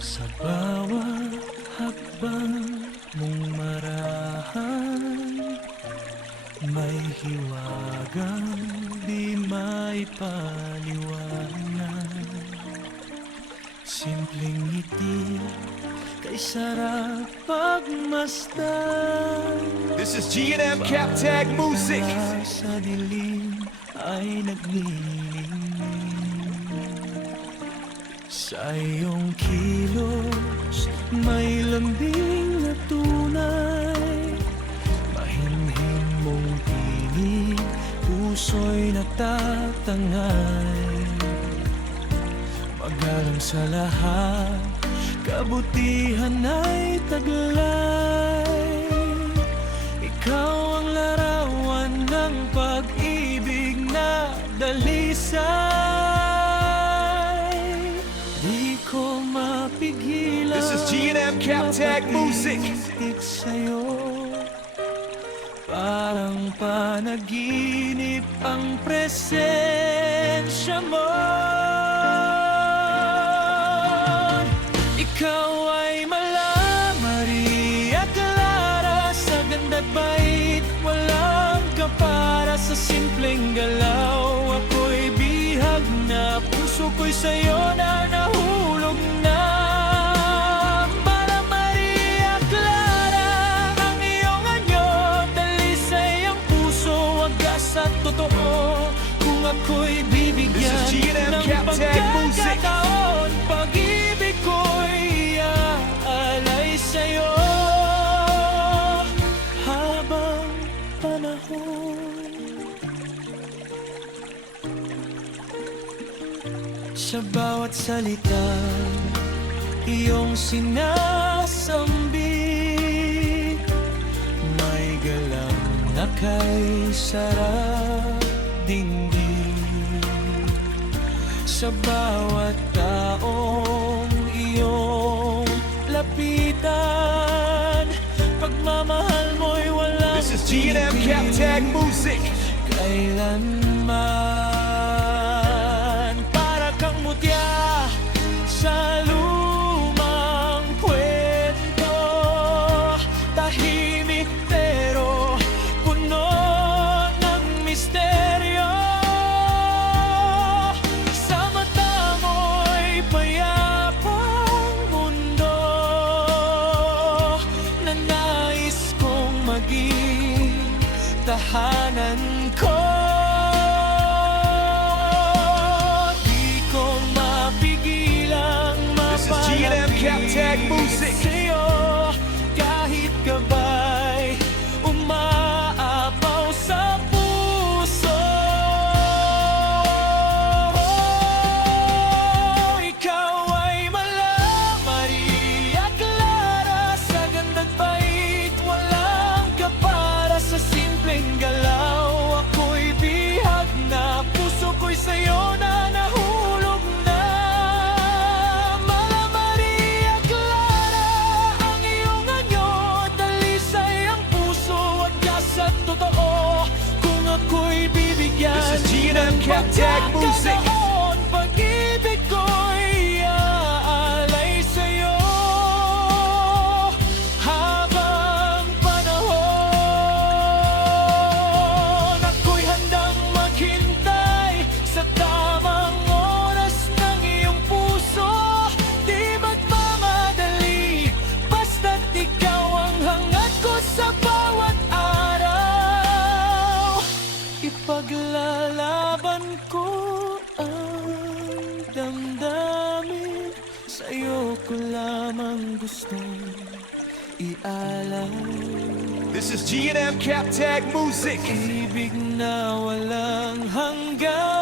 Sa bawat hakbang mong marahan, may hiwagang di maipaliwanag. Simpleng ngiti kay sarap pagmasdan. This is G&M Captag Music. Sa dilim ay nagniningning. Sa iyong kilos may lambing na tunay. Mahinhin mong tinig, puso'y natatangay. Magalang sa lahat, kabutihan ay taglay. Ikaw ang larawan ng pag-ibig na dalisay. Di ko mapigilan. This is G&M Captag Music. Mapag-ibig sa'yo, parang panaginip ang presensya mo. Ikaw ay mala Maria Clara, sa ganda't bait walang kapara. Sa simpleng galaw ako'y bihag na, puso ko'y sa'yo na nahulog na. Mala Maria Clara, ang iyong anyo, dalisay ang puso, wagas at totoo. Kung ako'y bibigyan This is G&M ng Captag Music. pagkakataon, pag-ibig ko'y iaalay sa'yo habang panahon. Sa bawat salita, iyong sinasambit, may galang na kay sarap dinggin. Sa bawat taong iyong lapitan, pagmamahal mo'y walang This is G&M Captag Music. kailanman. Para kang mutya sa lumang kwento, tahimik pero puno ng misteryo. Sa mata mo'y payapang mundo na nais kong maging tahanan ko. Di ko mapigilang This is G&M Captag Music. sa'yo, kahit gabay umaapaw sa puso. Ikaw ay mala Maria Clara, sa ganda't bait walang kapara. Sa simpleng galaw ako'y bihag na, puso ko'y sa'yo na nahulog na. Mala Maria Clara, ang iyong anyo, dalisay ang puso, wagas at totoo. Kung ako'y bibigyan This is G&M Captag Music. pagkakataon, pag-ibig ko'y iaalay sa'yo habang panahon. Ako'y handang maghintay sa tamang oras ng iyong puso. Di magmamadali, basta't ikaw ang hangat ko sa bawat araw. Ipaglalaban ko ang damdamin, sa'yo ko lamang gustong ialay. This is G&M Captag Music. Ibig na walang hanggan.